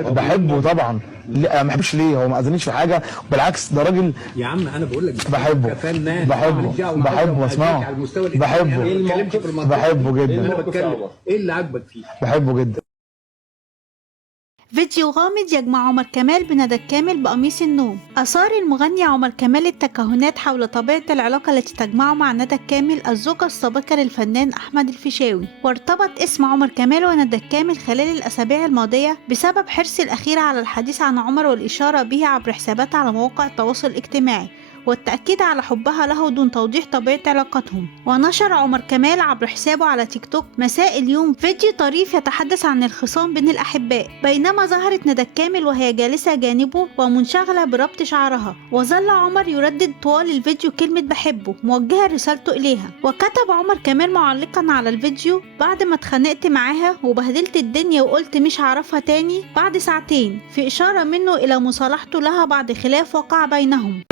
بحبه طبعا. لا ما بحبش ليه، هو ما اذانيش في حاجه، بالعكس ده راجل. يا عم انا بقول لك بحبه كفنان بحبه واسمعه، بحبه جدا. انا بتكلم ايه اللي عاجبك فيه؟ بحبه جدا. فيديو غامض يجمع عمر كمال بندى الكامل بقميص النوم. أثار المغني عمر كمال التكهنات حول طبيعة العلاقة التي تجمعه مع ندى الكامل الزوجة السابقة للفنان أحمد الفيشاوي، وارتبط اسم عمر كمال وندى الكامل خلال الأسابيع الماضية بسبب حرص الأخيرة على الحديث عن عمر والإشارة به عبر حساباتها على مواقع التواصل الاجتماعي والتأكيد على حبها له دون توضيح طبيعة علاقتهم. ونشر عمر كمال عبر حسابه على تيك توك مساء اليوم فيديو طريف يتحدث عن الخصام بين الأحباء، بينما ظهرت ندى الكامل وهي جالسة جانبه ومنشغلة بربط شعرها، وظل عمر يردد طوال الفيديو كلمة بحبه موجهة رسالته إليها. وكتب عمر كمال معلقا على الفيديو: بعد ما اتخانقت معاها وبهدلت الدنيا وقلت مش هعرفها تاني بعد ساعتين، في إشارة منه إلى مصالحته لها بعد خلاف وقع بينهم.